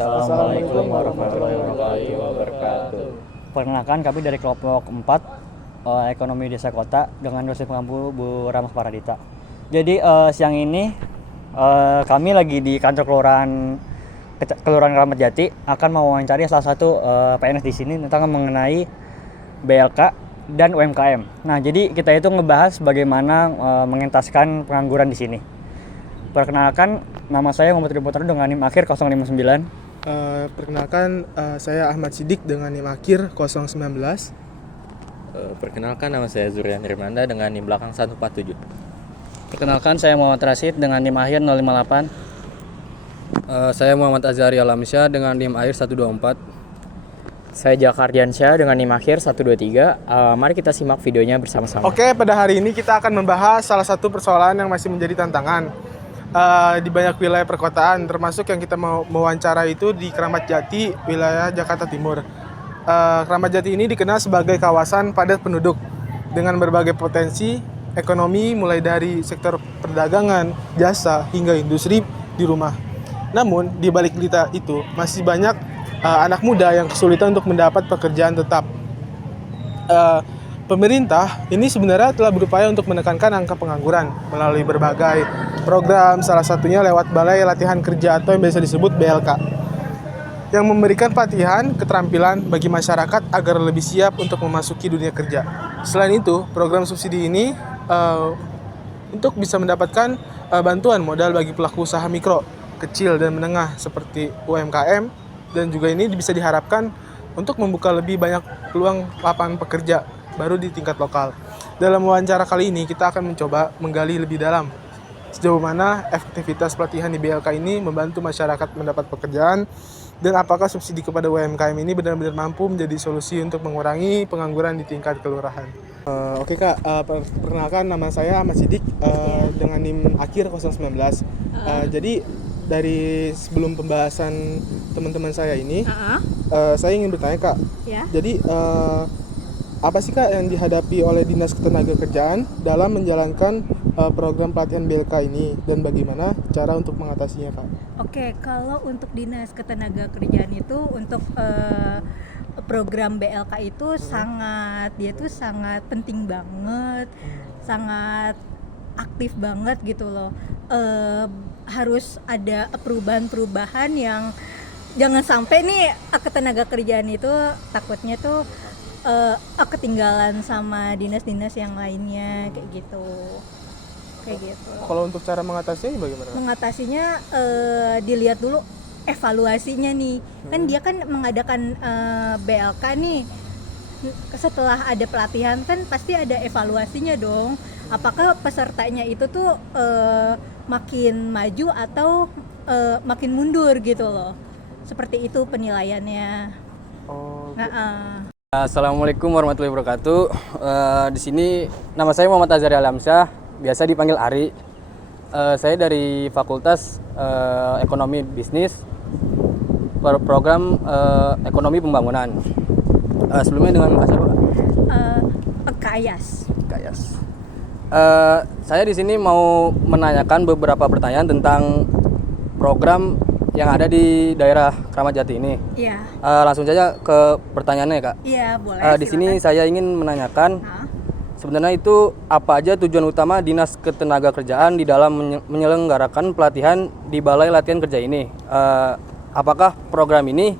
Assalamualaikum warahmatullahi wabarakatuh. Perkenalkan, kami dari kelompok 4 Ekonomi Desa Kota dengan dosen pengampu Bu Ramah Paradita. Jadi siang ini kami lagi di kantor Kelurahan Kramat Jati akan mewawancari salah satu PNS di sini tentang mengenai BLK dan UMKM. Nah, jadi kita itu ngebahas bagaimana mengentaskan pengangguran di sini. Perkenalkan, nama saya Muhammad Ridho Putra dengan NIM akhir 059. Perkenalkan, saya Ahmad Sidik dengan NIM akhir 019. Perkenalkan, nama saya Zurian Rimanda dengan NIM belakang 147. Perkenalkan, saya Muhammad Rasid dengan NIM akhir 058. Saya Muhammad Azhari Alamsyah dengan NIM akhir 124. Saya Jakardiansyah dengan NIM akhir 123. Mari kita simak videonya bersama-sama. Oke, pada hari ini kita akan membahas salah satu persoalan yang masih menjadi tantangan di banyak wilayah perkotaan, termasuk yang kita mau mewawancara itu di Kramat Jati, wilayah Jakarta Timur. Kramat Jati ini dikenal sebagai kawasan padat penduduk dengan berbagai potensi ekonomi, mulai dari sektor perdagangan, jasa, hingga industri di rumah. Namun, di balik berita itu masih banyak anak muda yang kesulitan untuk mendapat pekerjaan tetap. Pemerintah ini sebenarnya telah berupaya untuk menekankan angka pengangguran melalui berbagai program, salah satunya lewat Balai Latihan Kerja atau yang biasa disebut BLK, yang memberikan pelatihan keterampilan bagi masyarakat agar lebih siap untuk memasuki dunia kerja. Selain itu, program subsidi ini untuk bisa mendapatkan bantuan modal bagi pelaku usaha mikro, kecil, dan menengah seperti UMKM, dan juga ini bisa diharapkan untuk membuka lebih banyak peluang lapangan pekerja baru di tingkat lokal. Dalam wawancara kali ini kita akan mencoba menggali lebih dalam sejauh mana efektivitas pelatihan di BLK ini membantu masyarakat mendapat pekerjaan, dan apakah subsidi kepada UMKM ini benar-benar mampu menjadi solusi untuk mengurangi pengangguran di tingkat kelurahan. Oke Kak, perkenalkan, nama saya Ahmad Sidik dengan NIM akhir 019. Jadi dari sebelum pembahasan teman-teman saya ini, saya ingin bertanya Kak, jadi apa sih Kak yang dihadapi oleh Dinas Ketenagakerjaan dalam menjalankan program pelatihan BLK ini, dan bagaimana cara untuk mengatasinya Kak? Oke, kalau untuk Dinas Ketenagakerjaan itu untuk program BLK itu sangat penting banget, sangat aktif banget gitu loh. Harus ada perubahan-perubahan yang jangan sampai nih ketenagakerjaan itu takutnya tuh ketinggalan sama dinas-dinas yang lainnya kayak gitu. Kalau untuk cara mengatasinya bagaimana? Mengatasinya dilihat dulu evaluasinya nih. Kan dia kan mengadakan BLK nih. Setelah ada pelatihan kan pasti ada evaluasinya dong. Apakah pesertanya itu tuh makin maju atau makin mundur gitu loh. Seperti itu penilaiannya. Assalamualaikum warahmatullahi wabarakatuh. Di sini nama saya Muhammad Azhari Alamsyah, biasa dipanggil Ari. Saya dari Fakultas Ekonomi Bisnis, program Ekonomi Pembangunan. Sebelumnya dengan Kak siapa Kak? Kayas. Saya di sini mau menanyakan beberapa pertanyaan tentang program yang ada di daerah Kramat Jati ini. Iya. Langsung saja ke pertanyaannya Kak. Iya, boleh. Di sini saya ingin menanyakan sebenarnya itu apa aja tujuan utama Dinas Ketenagakerjaan di dalam menyelenggarakan pelatihan di Balai Latihan Kerja ini. Apakah program ini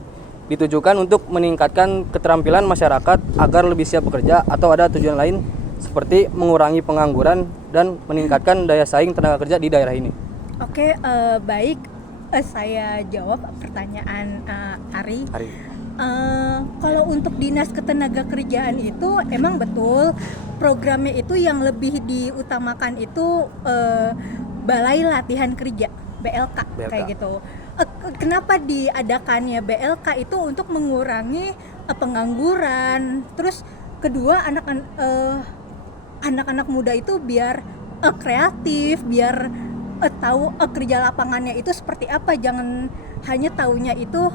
ditujukan untuk meningkatkan keterampilan masyarakat agar lebih siap bekerja, atau ada tujuan lain seperti mengurangi pengangguran dan meningkatkan daya saing tenaga kerja di daerah ini? Oke, baik. Saya jawab pertanyaan Ari. Kalau untuk Dinas Ketenagakerjaan itu emang betul programnya itu yang lebih diutamakan itu Balai Latihan Kerja BLK. Kayak gitu. Kenapa diadakannya BLK itu untuk mengurangi pengangguran. Terus kedua, anak-anak muda itu biar kreatif, biar tahu kerja lapangannya itu seperti apa, jangan hanya taunya itu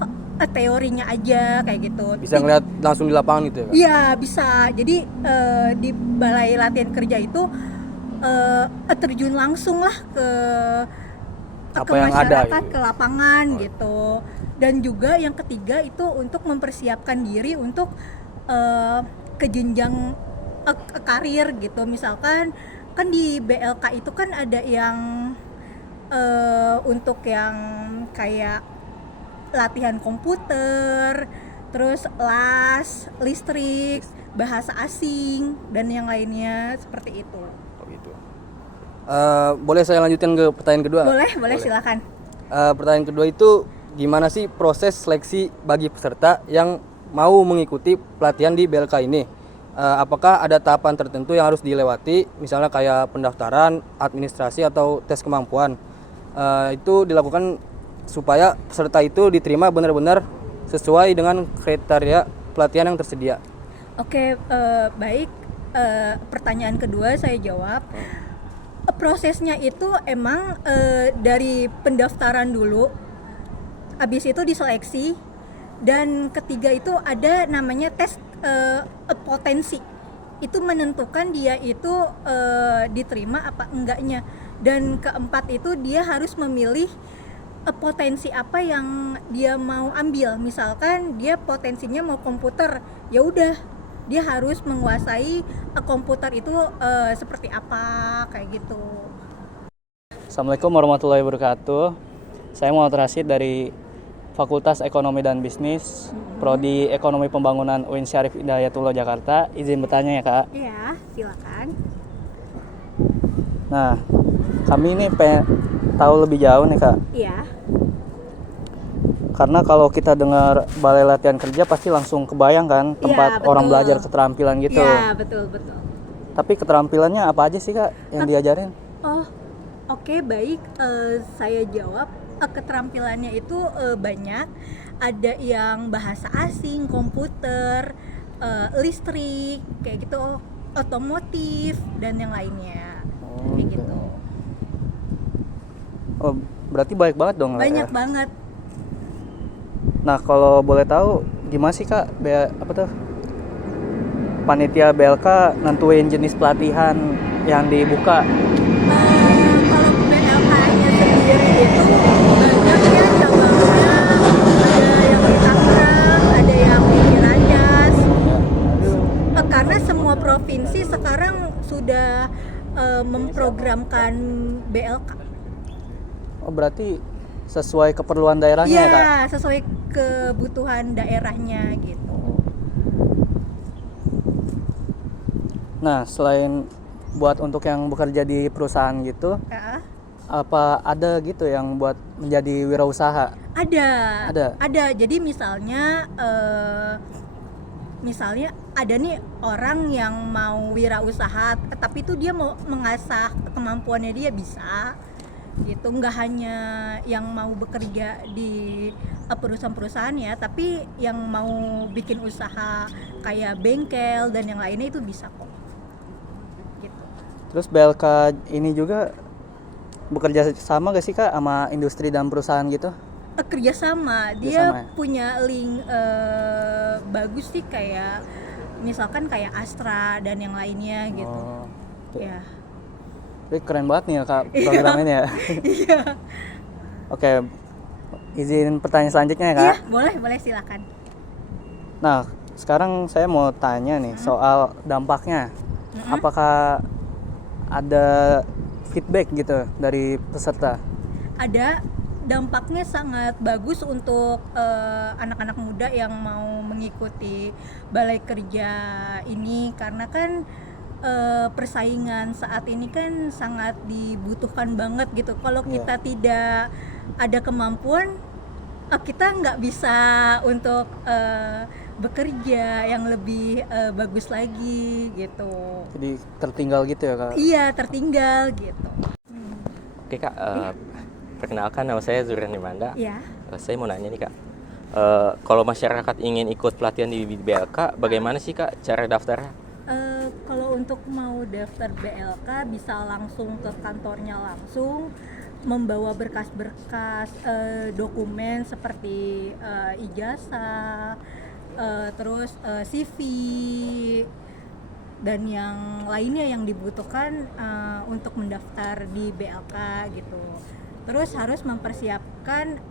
teorinya aja kayak gitu. Bisa ngeliat langsung di lapangan gitu ya Kak? Iya bisa. Jadi di Balai Latihan Kerja itu terjun langsung lah ke apa yang ada masyarakat, gitu. ke lapangan gitu. Dan juga yang ketiga itu untuk mempersiapkan diri untuk ke jenjang karir gitu. Misalkan kan di BLK itu kan ada yang untuk yang kayak latihan komputer, terus las, listrik, bahasa asing dan yang lainnya seperti itu. Oh gitu. Boleh saya lanjutkan ke pertanyaan kedua? Boleh silakan. Pertanyaan kedua itu gimana sih proses seleksi bagi peserta yang mau mengikuti pelatihan di BLK ini? Apakah ada tahapan tertentu yang harus dilewati, misalnya kayak pendaftaran, administrasi atau tes kemampuan? Itu dilakukan supaya peserta itu diterima benar-benar sesuai dengan kriteria pelatihan yang tersedia. Oke, baik. Pertanyaan kedua saya jawab. Prosesnya itu emang dari pendaftaran dulu, habis itu diseleksi, dan ketiga itu ada namanya tes potensi. Itu menentukan dia itu diterima apa enggaknya. Dan keempat itu dia harus memilih potensi apa yang dia mau ambil. Misalkan dia potensinya mau komputer, ya udah dia harus menguasai komputer itu seperti apa, kayak gitu. Assalamualaikum warahmatullahi wabarakatuh. Saya Muhammad Rashid dari Fakultas Ekonomi dan Bisnis, Prodi Ekonomi Pembangunan UIN Syarif Hidayatullah Jakarta. Izin bertanya ya Kak. Iya, silakan. Nah, kami ini pengen tahu lebih jauh nih Kak. Iya. Karena kalau kita dengar balai latihan kerja pasti langsung kebayang kan tempat betul. orang belajar keterampilan gitu. Iya, betul. Tapi keterampilannya apa aja sih Kak yang diajarin? Oh, oke, baik. Saya jawab. Keterampilannya itu banyak. Ada yang bahasa asing, komputer, listrik, kayak gitu, otomotif dan yang lainnya. Kayak gitu. Oh, berarti banyak banget dong. Banyak ya? banget. Nah, kalau boleh tahu gimana sih Kak panitia BLK nentuin jenis pelatihan yang dibuka? Kalau BLK-nya sendiri itu banyak ya cabangnya. Ada yang di Tangerang, ada yang di Ciracas. Karena semua provinsi sekarang sudah memprogramkan BLK. Oh, berarti sesuai keperluan daerahnya ya Kak? Iya, sesuai kebutuhan daerahnya gitu. Nah, selain buat untuk yang bekerja di perusahaan gitu, apa ada gitu yang buat menjadi wirausaha? Ada. Jadi misalnya ada nih orang yang mau wirausaha, tapi itu dia mau mengasah kemampuannya, dia bisa gitu. Nggak hanya yang mau bekerja di perusahaan-perusahaan ya, tapi yang mau bikin usaha kayak bengkel dan yang lainnya itu bisa kok gitu. Terus BLK ini juga bekerja sama gak sih Kak sama industri dan perusahaan gitu? Kerjasama, dia punya link bagus sih, kayak misalkan kayak Astra dan yang lainnya gitu. Ya. Jadi keren banget nih ya Kak program ini ya. Iya. Oke, izin pertanyaan selanjutnya ya Kak. Iya, boleh silakan. Nah, sekarang saya mau tanya nih soal dampaknya. Apakah ada feedback gitu dari peserta? Ada. Dampaknya sangat bagus untuk anak-anak muda yang mau mengikuti balai kerja ini, karena kan persaingan saat ini kan sangat dibutuhkan banget gitu. Kalau kita tidak ada kemampuan, kita nggak bisa untuk bekerja yang lebih bagus lagi gitu. Jadi tertinggal gitu ya Kak? Iya, tertinggal gitu. Oke Kak, perkenalkan nama saya Zurian Nimanda. Iya. Saya mau nanya nih Kak, kalau masyarakat ingin ikut pelatihan di BLK, bagaimana sih Kak cara daftarnya? Kalau untuk mau daftar BLK bisa langsung ke kantornya langsung, membawa berkas-berkas dokumen seperti ijazah, terus CV dan yang lainnya yang dibutuhkan untuk mendaftar di BLK gitu. Terus harus mempersiapkan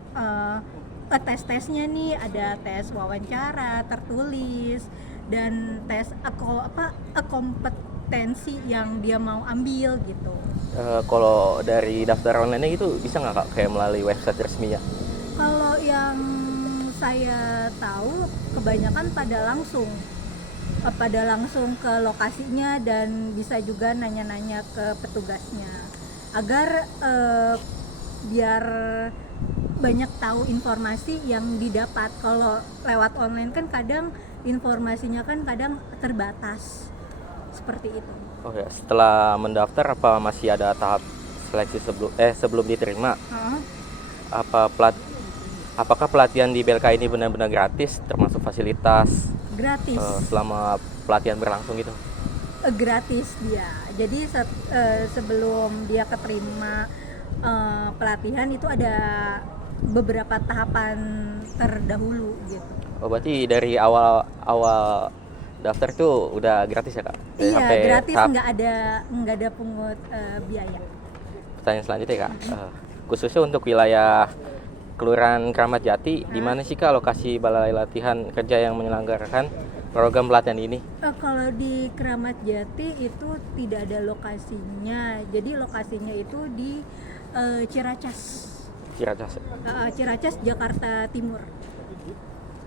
tes-tesnya nih, ada tes wawancara tertulis dan tes kompetensi yang dia mau ambil gitu. Kalau dari daftar online gitu bisa nggak Kak kayak melalui website resminya? Kalau yang saya tahu kebanyakan pada langsung ke lokasinya dan bisa juga nanya-nanya ke petugasnya agar biar banyak tahu informasi yang didapat. Kalau lewat online kan kadang informasinya kan kadang terbatas seperti itu. Oh ya, setelah mendaftar apa masih ada tahap seleksi sebelum diterima? Apakah pelatihan di BLK ini benar-benar gratis termasuk fasilitas Gratis. selama pelatihan berlangsung gitu? Gratis dia. Jadi sebelum dia keterima pelatihan itu ada beberapa tahapan terdahulu gitu. Oh, berarti dari awal daftar tuh udah gratis ya Kak? Iya, Sampai gratis, tahap- nggak ada pungut biaya. Pertanyaan selanjutnya Kak, khususnya untuk wilayah Kelurahan Kramat Jati, di mana sih Kak lokasi balai latihan kerja yang menyelenggarakan program pelatihan ini? Kalau di Kramat Jati itu tidak ada lokasinya. Jadi lokasinya itu di Ciracas. Ciracas, Jakarta Timur.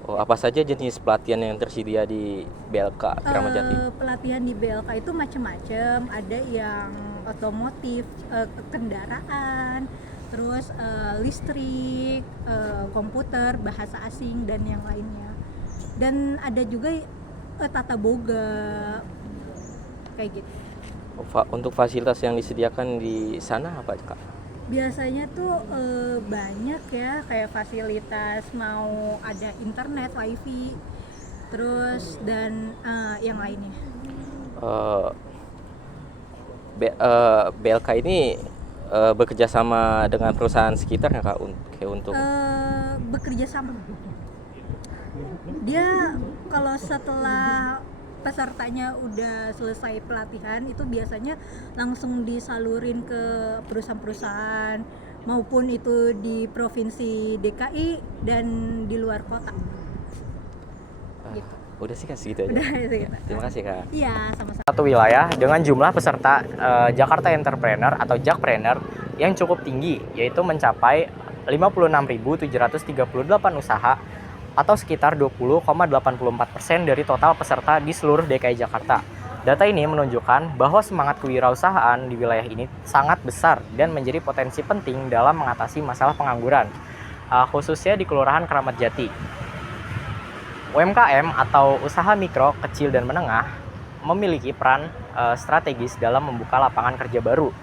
Oh, apa saja jenis pelatihan yang tersedia di BLK Kramat Jati? Pelatihan di BLK itu macam-macam. Ada yang otomotif, kendaraan, terus listrik, komputer, bahasa asing dan yang lainnya. Dan ada juga tata boga kayak gitu. Untuk fasilitas yang disediakan di sana apa Kak? Biasanya tuh banyak ya, kayak fasilitas mau ada internet, wifi, terus dan yang lainnya. BLK ini bekerja sama dengan perusahaan sekitar nggak Kak untuk Bekerja sama. Dia kalau setelah pesertanya udah selesai pelatihan itu biasanya langsung disalurin ke perusahaan-perusahaan maupun itu di provinsi DKI dan di luar kota. Gitu. Udah sih Kak segitu aja. Udah itu ya. Terima kasih Kak. Iya, sama-sama. Satu wilayah dengan jumlah peserta Jakarta Entrepreneur atau Jakpreneur yang cukup tinggi, yaitu mencapai 56.738 usaha atau sekitar 20,84% dari total peserta di seluruh DKI Jakarta. Data ini menunjukkan bahwa semangat kewirausahaan di wilayah ini sangat besar dan menjadi potensi penting dalam mengatasi masalah pengangguran, khususnya di Kelurahan Kramat Jati. UMKM atau usaha mikro, kecil, dan menengah memiliki peran strategis dalam membuka lapangan kerja baru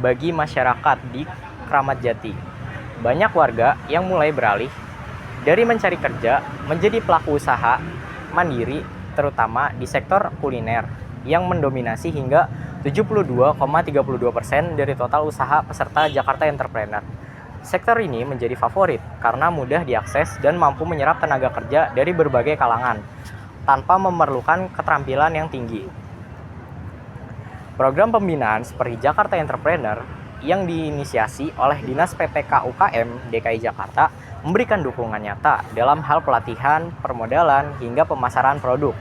bagi masyarakat di Kramat Jati. Banyak warga yang mulai beralih dari mencari kerja menjadi pelaku usaha mandiri, terutama di sektor kuliner yang mendominasi hingga 72,32% dari total usaha peserta Jakarta Entrepreneur. Sektor ini menjadi favorit karena mudah diakses dan mampu menyerap tenaga kerja dari berbagai kalangan tanpa memerlukan keterampilan yang tinggi. Program pembinaan seperti Jakarta Entrepreneur yang diinisiasi oleh Dinas PPK UKM DKI Jakarta memberikan dukungan nyata dalam hal pelatihan, permodalan, hingga pemasaran produk.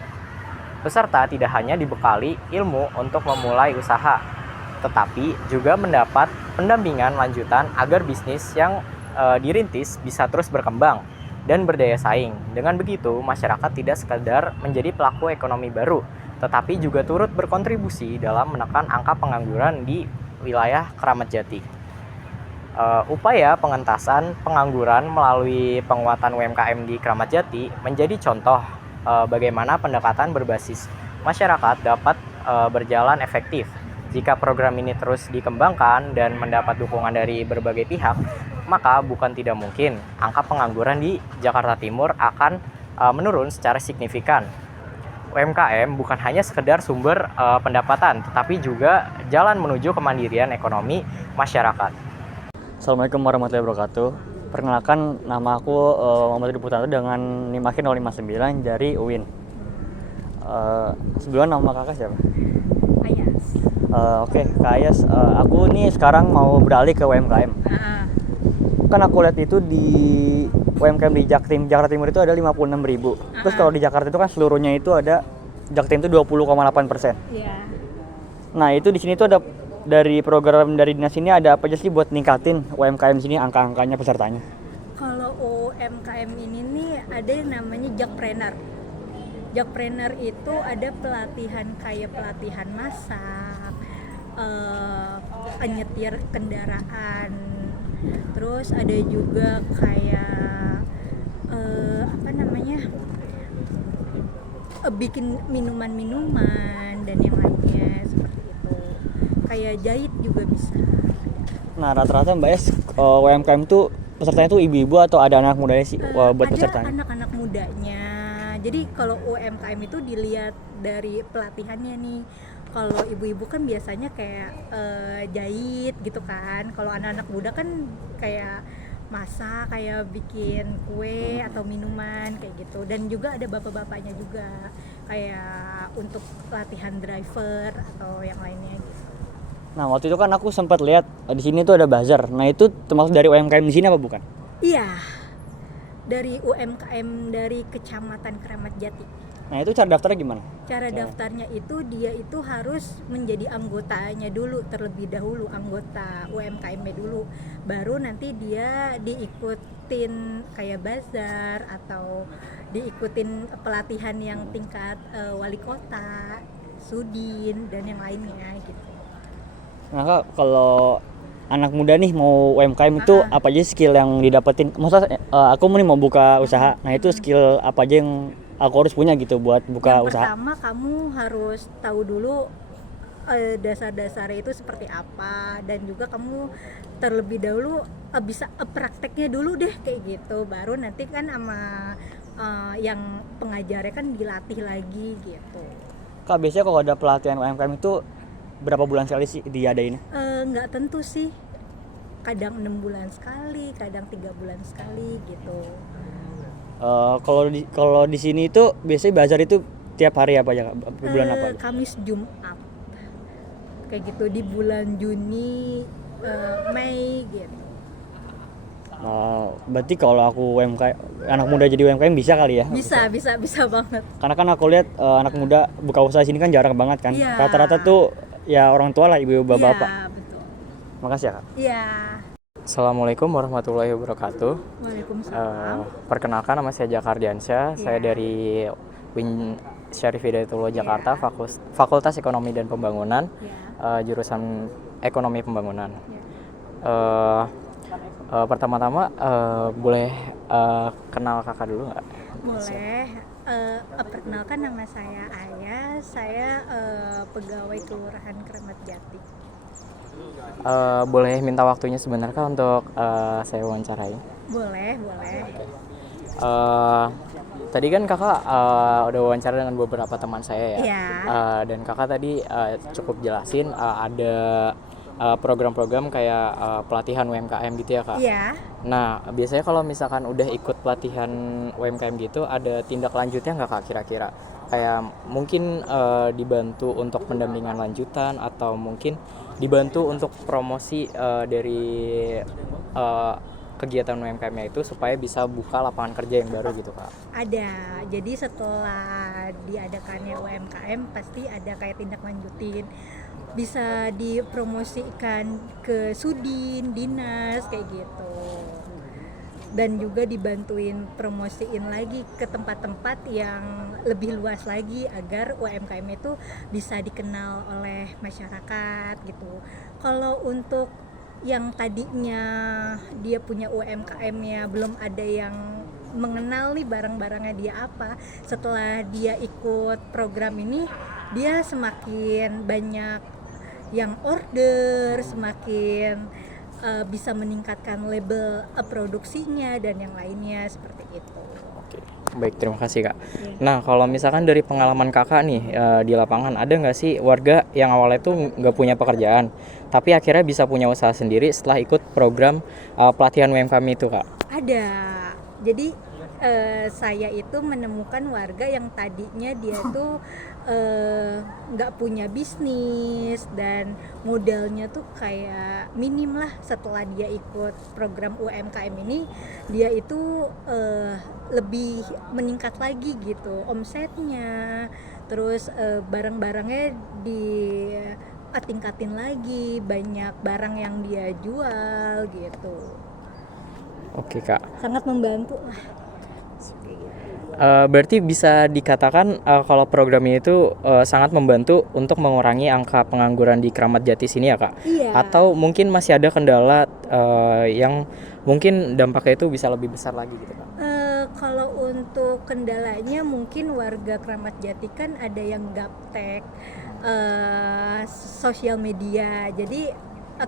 Peserta tidak hanya dibekali ilmu untuk memulai usaha, tetapi juga mendapat pendampingan lanjutan agar bisnis yang dirintis bisa terus berkembang dan berdaya saing. Dengan begitu, masyarakat tidak sekadar menjadi pelaku ekonomi baru, tetapi juga turut berkontribusi dalam menekan angka pengangguran di wilayah Kramat Jati. Upaya pengentasan pengangguran melalui penguatan UMKM di Kramat Jati menjadi contoh bagaimana pendekatan berbasis masyarakat dapat berjalan efektif. Jika program ini terus dikembangkan dan mendapat dukungan dari berbagai pihak, maka bukan tidak mungkin angka pengangguran di Jakarta Timur akan menurun secara signifikan. UMKM bukan hanya sekedar sumber pendapatan, tetapi juga jalan menuju kemandirian ekonomi masyarakat. Assalamualaikum warahmatullahi wabarakatuh. Perkenalkan, nama aku Muhammad Adi Putanto dengan NIM akhir 059 dari UIN. Sebelumnya nama kakak siapa? Ayas. Oke, Kak Ayas, aku nih sekarang mau beralih ke UMKM. kan aku lihat itu di UMKM di Jaktim Jakarta Timur itu ada 56.000. Terus kalau di Jakarta itu kan seluruhnya itu ada Jaktim itu 20,8%. Iya. Nah itu di sini tuh ada dari program dari dinas ini ada apa aja sih buat ningkatin UMKM sini angka-angkanya pesertanya? Kalau UMKM ini nih ada yang namanya Jakpreneur. Jakpreneur itu ada pelatihan kayak pelatihan masak, nyetir kendaraan, terus ada juga kayak apa namanya bikin minuman-minuman dan yang lainnya seperti itu. Kayak jahit juga bisa. Nah rata-rata Mbak Es UMKM tuh pesertanya tuh ibu-ibu atau ada anak mudanya sih buat Ada pesertanya? anak-anak mudanya. Jadi kalau UMKM itu dilihat dari pelatihannya nih. Kalau ibu-ibu kan biasanya kayak jahit gitu kan. Kalau anak-anak muda kan kayak masak, kayak bikin kue atau minuman kayak gitu. Dan juga ada bapak-bapaknya juga kayak untuk latihan driver atau yang lainnya gitu. Nah waktu itu kan aku sempat lihat di sini tuh ada bazar. Nah itu termasuk dari UMKM di sini apa bukan? Iya, dari UMKM dari Kecamatan Keramat Jati. Nah itu cara daftarnya gimana? Cara daftarnya itu dia itu harus menjadi anggotanya dulu terlebih dahulu, anggota UMKM-nya dulu. Baru nanti dia diikutin kayak bazar atau diikutin pelatihan yang tingkat wali kota, sudin dan yang lainnya gitu. Nah Kak, kalau anak muda nih mau UMKM itu apa aja skill yang didapetin? Maksudnya aku mau buka usaha. Nah itu skill apa aja yang aku harus punya gitu buat buka Yang usaha? pertama kamu harus tahu dulu dasar-dasarnya itu seperti apa, dan juga kamu terlebih dahulu bisa prakteknya dulu deh kayak gitu. Baru nanti kan sama yang pengajarnya kan dilatih lagi gitu. Kak biasanya kalau ada pelatihan UMKM itu berapa bulan sekali sih diadain? Nggak tentu sih, kadang 6 bulan sekali, kadang 3 bulan sekali gitu. Kalau di sini itu biasanya bazar itu tiap hari apa ya? Bulan apa? Kamis Jumat kayak gitu, di bulan Juni, Mei gitu. Berarti kalau aku anak muda jadi UMKM bisa kali ya? Bisa banget. Karena kan aku lihat anak muda buka usaha sini kan jarang banget kan. Iya. Rata-rata tuh ya orang tua lah, ibu bapak. Iya, betul. Makasih ya Kak. Iya. Assalamualaikum warahmatullahi wabarakatuh. Waalaikumsalam. Perkenalkan, nama saya Jakar Diansyah. Saya Iya. dari Win Syarif Hidayatullah Jakarta, Fakultas Ekonomi dan Pembangunan, jurusan Ekonomi Pembangunan. Pertama-tama boleh kenal kakak dulu nggak? Boleh. Perkenalkan, nama saya Aya. Saya pegawai Kelurahan Keramat Jati. Boleh minta waktunya sebentar Kak untuk saya wawancarai? Boleh. Tadi kan kakak udah wawancara dengan beberapa teman saya ya. Iya. Dan kakak tadi cukup jelasin ada program-program kayak pelatihan UMKM gitu ya Kak. Iya. Nah biasanya kalau misalkan udah ikut pelatihan UMKM gitu, ada tindak lanjutnya nggak Kak kira-kira? Kayak mungkin dibantu untuk pendampingan lanjutan, atau mungkin dibantu untuk promosi dari kegiatan UMKM-nya itu supaya bisa buka lapangan kerja yang baru gitu Kak? Ada. Jadi setelah diadakannya UMKM pasti ada kayak tindak lanjutin. Bisa dipromosikan ke sudin, dinas kayak gitu. Dan juga dibantuin promosiin lagi ke tempat-tempat yang lebih luas lagi agar UMKM itu bisa dikenal oleh masyarakat gitu. Kalau untuk yang tadinya dia punya UMKM-nya belum ada yang mengenal nih barang-barangnya dia apa, setelah dia ikut program ini dia semakin banyak yang order, semakin bisa meningkatkan label produksinya dan yang lainnya seperti itu. Oke, baik, terima kasih Kak. Nah kalau misalkan dari pengalaman kakak nih di lapangan, ada nggak sih warga yang awalnya tuh nggak punya pekerjaan tapi akhirnya bisa punya usaha sendiri setelah ikut program pelatihan UMKM itu Kak? Ada. Jadi saya itu menemukan warga yang tadinya dia tuh nggak punya bisnis dan modalnya tuh kayak minim lah. Setelah dia ikut program UMKM ini, dia itu lebih meningkat lagi gitu omsetnya, terus barang-barangnya tingkatin lagi, banyak barang yang dia jual gitu. Oke Kak. Sangat membantu lah. Berarti bisa dikatakan kalau program ini itu sangat membantu untuk mengurangi angka pengangguran di Kramat Jati sini ya Kak? Iya. Atau mungkin masih ada kendala yang mungkin dampaknya itu bisa lebih besar lagi gitu Kak? Kalau untuk kendalanya mungkin warga Kramat Jati kan ada yang gaptek sosial media. Jadi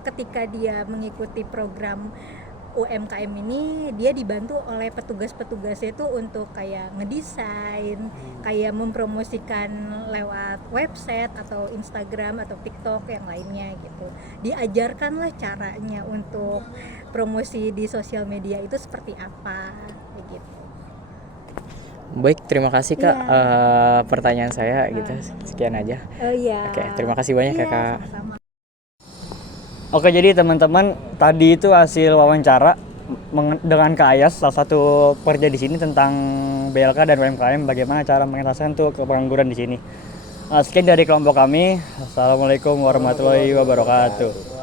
ketika dia mengikuti program UMKM ini, dia dibantu oleh petugas-petugasnya itu untuk kayak ngedesain, kayak mempromosikan lewat website atau Instagram atau TikTok yang lainnya gitu. Diajarkanlah caranya untuk promosi di sosial media itu seperti apa begitu. Baik, terima kasih Kak. Pertanyaan saya gitu, sekian aja. Oh iya. Oke, terima kasih banyak ya Kak. Sama-sama. Oke, jadi teman-teman, tadi itu hasil wawancara dengan Kak Ayas, salah satu pekerja di sini, tentang BLK dan UMKM, bagaimana cara mengentaskan tuh pengangguran di sini. Sekian dari kelompok kami. Assalamualaikum warahmatullahi wabarakatuh.